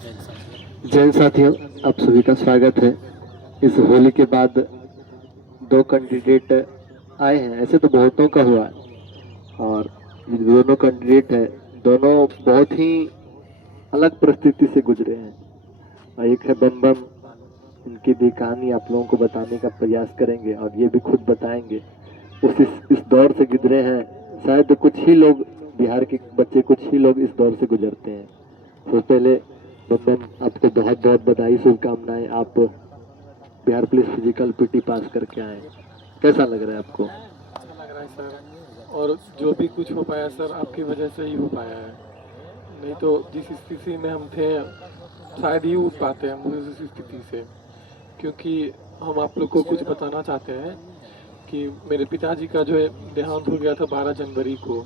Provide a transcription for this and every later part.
जैन साथियों, आप सभी का स्वागत है। इस होली के बाद दो कैंडिडेट आए हैं। ऐसे तो बहुतों का हुआ है और ये दोनों कैंडिडेट है, दोनों बहुत ही अलग परिस्थिति से गुजरे हैं। और एक है बम बम, इनकी भी कहानी आप लोगों को बताने का प्रयास करेंगे और ये भी खुद बताएंगे। इस दौर से गुजरे हैं। शायद कुछ ही लोग, बिहार के बच्चे कुछ ही लोग इस दौर से गुजरते हैं। तो पहले बंधन, आपको बहुत बहुत बधाई, शुभकामनाएं। आप बिहार पुलिस फिजिकल पीटी पास करके आए, कैसा लग रहा है आपको? अच्छा लग रहा है सर, और जो भी कुछ हो पाया सर आपकी वजह से ही हो पाया है। नहीं तो जिस स्थिति में हम थे शायद ही उठ पाते हम उस स्थिति से। क्योंकि हम आप लोग को कुछ बताना चाहते हैं कि मेरे पिताजी का जो है देहांत हो गया था 12 जनवरी को,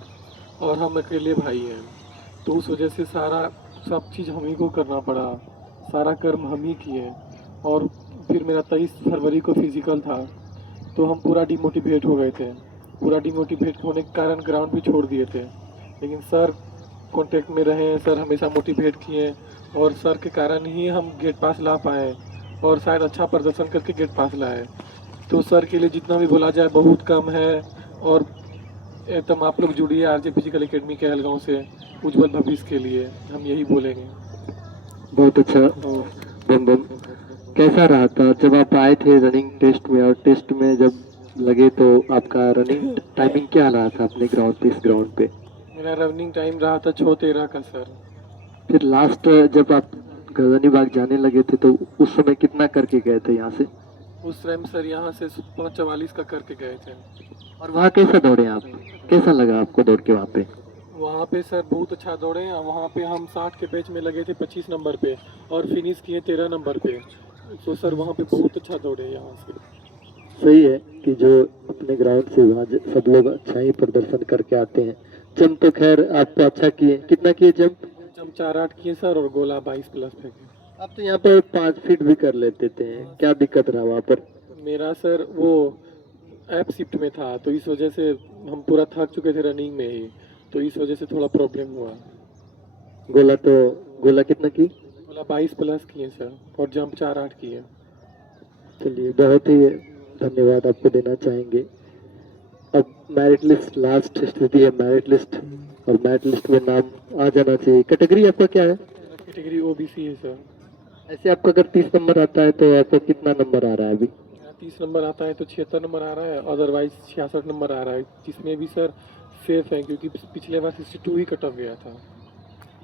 और हम अकेले भाई हैं। तो उस वजह से सब चीज़ हम ही को करना पड़ा, सारा कर्म हम ही किए। और फिर मेरा 23 फरवरी को फिजिकल था, तो हम पूरा डिमोटिवेट हो गए थे। पूरा डिमोटिवेट होने के कारण ग्राउंड भी छोड़ दिए थे। लेकिन सर कांटेक्ट में रहे, सर हमेशा मोटिवेट किए, और सर के कारण ही हम गेट पास ला पाए, और शायद अच्छा प्रदर्शन करके गेट पास लाए। तो सर के लिए जितना भी बोला जाए बहुत कम है। और एकदम आप लोग जुड़िए आरजे फिजिकल एकेडमी के अलगांव से, उज्जवल भविष्य के लिए हम यही बोलेंगे। बहुत अच्छा। बम बम, कैसा रहा था जब आप आए थे रनिंग टेस्ट में, और टेस्ट में जब लगे तो आपका रनिंग टाइमिंग क्या रहा था अपने ग्राउंड पे, इस ग्राउंड पे? मेरा रनिंग टाइम रहा था 6:13 का सर। फिर लास्ट जब आप गर्दनी बाग जाने लगे थे तो उस समय कितना करके गए थे यहाँ से? उस टाइम सर यहाँ से 5:44 का करके गए थे। और वहाँ कैसा दौड़े आप? कैसा लगा आपको दौड़ के वहाँ पे? वहाँ पे सर बहुत अच्छा दौड़े। वहाँ पे हम 60 के बैच में लगे थे 25 नंबर पे, और फिनिश किए 13 नंबर पे। तो सर वहाँ पे बहुत अच्छा दौड़े यहाँ से। सही है कि जो अपने ग्राउंड से वहाँ सब लोग अच्छा ही प्रदर्शन करके आते हैं। जंप तो खैर आप तो अच्छा किए, कितना किए जंप? हम 4-8 किए सर, और गोला 22 प्लस फेंके। आप तो यहाँ पर 5 फीट भी कर लेते थे, क्या दिक्कत रहा वहाँ पर? मेरा सर वो ऐप शिफ्ट में था, तो इस वजह से हम पूरा थक चुके थे रनिंग में ही, तो इस वजह से थोड़ा प्रॉब्लम हुआ। गोला कितना की? गोला 22 प्लस किए सर, और जंप 4-8 किए। चलिए, बहुत ही धन्यवाद आपको देना चाहेंगे। अब मेरिट लिस्ट, लास्ट स्थिति है मेरिट लिस्ट, और मेरिट लिस्ट में नाम आ जाना चाहिए। कैटेगरी आपका क्या है? कैटेगरी ओबीसी है सर। ऐसे आपका अगर 30 नंबर आता है तो आपको कितना नंबर आ रहा है अभी? 30 नंबर आता है तो 76 नंबर आ रहा है, अदरवाइज 66 नंबर आ रहा है, जिसमें भी सर सेफ है, क्योंकि पिछले बार 62 ही कट ऑफ गया था।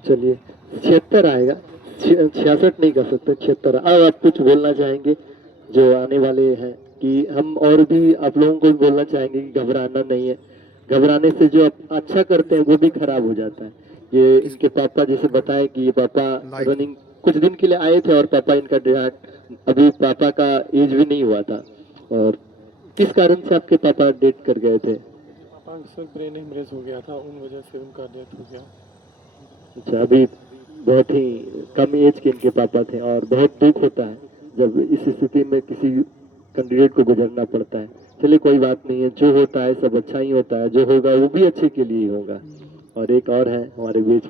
चलिए, 76 आएगा, 66 नहीं कर सकते, 76। अब आप कुछ बोलना चाहेंगे जो आने वाले हैं? कि हम और भी आप लोगों को भी बोलना चाहेंगे कि घबराना नहीं है। घबराने से जो आप अच्छा करते हैं वो भी खराब हो जाता है। ये इनके पापा जैसे बताए कि ये पापा रनिंग कुछ दिन के लिए आए थे, और पापा इनका अभी पापा का एज भी नहीं हुआ था। और किस कारण से आपके पापा डेथ कर गए थे? पापा सर ब्रेन हेमरेज हो गया था, उन वजह से उनका डेथ हो गया। अच्छा, अभी बहुत ही कम एज के इनके पापा थे, और बहुत दुख होता है जब इस स्थिति में किसी कैंडिडेट को गुजरना पड़ता है। चलिए, कोई बात नहीं है, जो होता है सब अच्छा ही होता है, जो होगा वो भी अच्छे के लिए ही होगा। और एक और है हमारे बीच,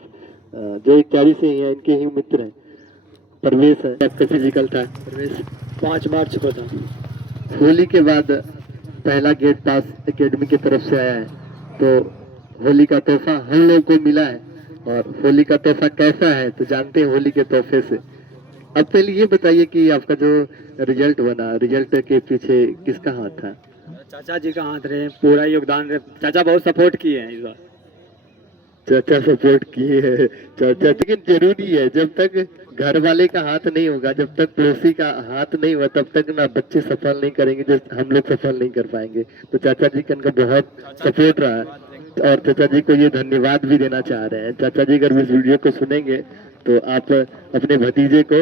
जो एक क्यारी से ही है, इनके ही मित्र हैं, परवेश है। आपका फिजिकल था परवेश? 5 मार्च को था। होली के बाद पहला गेट पास एकेडमी की तरफ से आया है, तो होली का तोहफा हम लोग को मिला है। और होली का तोहफा कैसा है तो जानते हैं होली के तोहफे से। अब पहले ये बताइए कि आपका जो रिजल्ट बना, रिजल्ट के पीछे किसका हाथ था? चाचा जी का हाथ रहे, पूरा योगदान रहे। चाचा बहुत सपोर्ट किए हैं इस बार। चाचा सपोर्ट किए है, चाचा। लेकिन जरूरी है, जब तक घर वाले का हाथ नहीं होगा, जब तक पड़ोसी का हाथ नहीं हुआ, तब तक ना बच्चे सफल नहीं करेंगे, जो हम लोग सफल नहीं कर पाएंगे। तो चाचा जी का इनका बहुत सपोर्ट रहा है, और चाचा जी को ये धन्यवाद भी देना चाह रहे हैं। चाचा जी अगर इस वीडियो को सुनेंगे तो आप अपने भतीजे को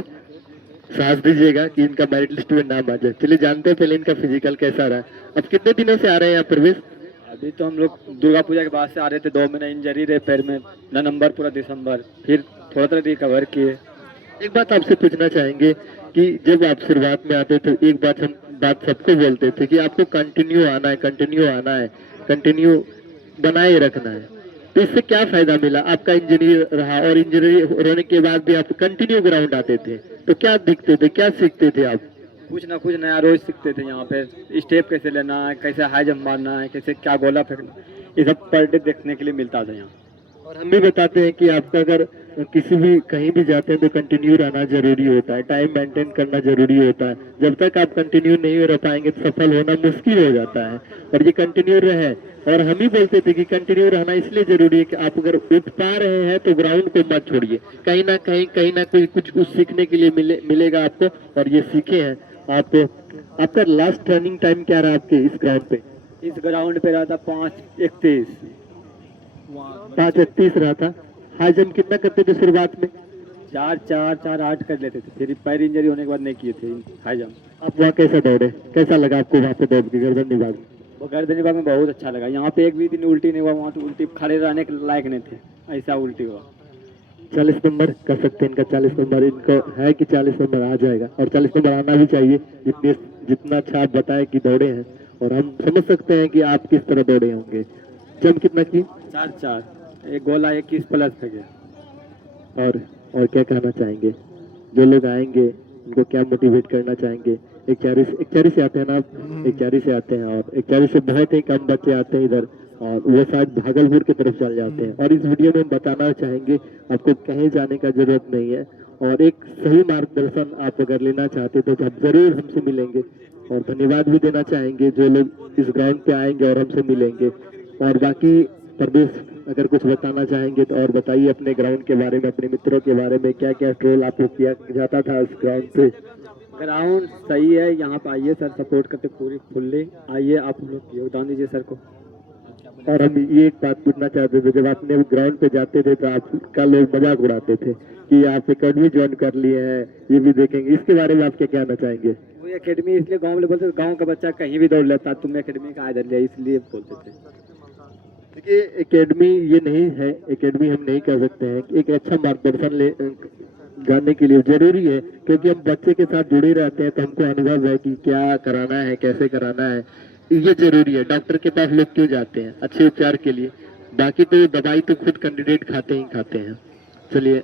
साहस दीजिएगा कि इनका मेरिट लिस्ट में नाम आ जाए। चलिए, जानते हैं पहले इनका फिजिकल कैसा रहा। अब कितने दिनों से आ रहे हैं यहाँ प्रवेश? अभी तो हम लोग दुर्गा पूजा के बाद से आ रहे थे। 2 महीना इंजरी रहे पैर में, नवंबर पूरा दिसंबर, फिर थोड़ा थोड़ा रिकवर किए। एक बात आपसे पूछना चाहेंगे कि जब आप शुरुआत में आते थे, एक बात सबको बोलते थे कि आपको कंटिन्यू आना है, कंटिन्यू आना है, कंटिन्यू बनाए रखना है। तो इससे क्या फायदा मिला? आपका इंजरी रहा और इंजरी होने के बाद भी आप कंटिन्यू ग्राउंड आते थे, तो क्या दिखते थे, क्या सीखते थे आप? कुछ ना कुछ नया रोज सीखते थे। यहाँ पे स्टेप कैसे लेना है, कैसे हाई जंप मारना है, कैसे क्या गोला फेंकना, ये सब पर डे देखने के लिए मिलता था यहाँ। और हम भी बताते हैं कि आपका अगर किसी भी कहीं भी जाते हैं तो कंटिन्यू रहना जरूरी होता है, टाइम मेंटेन करना जरूरी होता है। जब तक आप कंटिन्यू नहीं रह पाएंगे तो सफल होना मुश्किल हो जाता है, और ये कंटिन्यू रहे। और हम ही बोलते थे कि कंटिन्यू रहना इसलिए जरूरी है कि आप अगर उठ पा रहे हैं तो ग्राउंड को मत छोड़िए, कहीं ना कोई कुछ सीखने के लिए मिलेगा आपको, और ये सीखे हैं आप। आपका लास्ट रनिंग टाइम क्या रहा आपके इस ग्राउंड पे? इस ग्राउंड पे रहा था 5:31। 5:31 रहा था। हाई जंप कितना करते थे शुरुआत में? 4-4, 4-8 कर लेते थे, फिर पैर इंजरी होने के बाद नहीं किए थे हाई जंप। आप वहाँ कैसे दौड़े, कैसा लगा आपको वहाँ पे दौड़ के गर्दन विभाग में? वो गर्दनी बाग में बहुत अच्छा लगा। यहाँ पे एक भी दिन उल्टी नहीं हुआ, वहाँ तो उल्टी खड़े रहने के लायक नहीं थे, ऐसा उल्टी हुआ। 40 नंबर कर सकते हैं इनका, 40 नंबर इनको है कि 40 नंबर आ जाएगा, और 40 नंबर आना भी चाहिए। जितना अच्छा आप बताए कि दौड़े हैं, और हम समझ सकते हैं कि आप किस तरह दौड़े होंगे। जंप कितना की? 4-4, एक गोला 21 प्लस फेंके। और क्या कहना चाहेंगे जो लोग आएंगे, उनको क्या मोटिवेट करना चाहेंगे? एक चारी से आते हैं ना आप? एक चारी से आते हैं, और एक चारी से बहुत ही कम बच्चे आते हैं इधर, और वो शायद भागलपुर की तरफ चल जाते हैं। और इस वीडियो में हम बताना चाहेंगे आपको कहीं जाने का जरूरत नहीं है, और एक सही मार्गदर्शन आप अगर लेना चाहते तो आप जरूर हमसे मिलेंगे। और धन्यवाद भी देना चाहेंगे जो लोग इस ग्राउंड पे आएंगे और हमसे मिलेंगे। और बाकी प्रदेश अगर कुछ बताना चाहेंगे तो और बताइए अपने ग्राउंड के बारे में, अपने मित्रों के बारे में, क्या क्या ट्रोल आपको किया जाता था इस ग्राउंड पे? ग्राउंड सही है, यहाँ पे आइए सर, सपोर्ट करते पूरी फुल्ली आइए, आप लोग योगदान दीजिए सर को। और हम ये एक बात पूछना चाहते थे, जब आपने ग्राउंड पे जाते थे तो आपका लोग मजाक उड़ाते थे कि आप एकेडमी ज्वाइन कर लिए हैं, ये भी देखेंगे, इसके बारे में आप क्या कहना चाहेंगे? वो एकेडमी इसलिए गांव लेवल से, गांव का बच्चा कहीं भी दौड़ लेता, तुम एकेडमी का आदर लिया, इसलिए बोलते थे। देखिए एकेडमी ये नहीं है, एकेडमी हम नहीं कर सकते हैं। एक अच्छा मार्गदर्शन ले जानने के लिए जरूरी है, क्योंकि हम बच्चे के साथ जुड़े रहते हैं तो हमको अनुभव है कि क्या कराना है, कैसे कराना है, ये जरूरी है। डॉक्टर के पास लोग क्यों जाते हैं? अच्छे उपचार के लिए। बाकी तो दवाई तो खुद कैंडिडेट खाते ही खाते हैं। चलिए।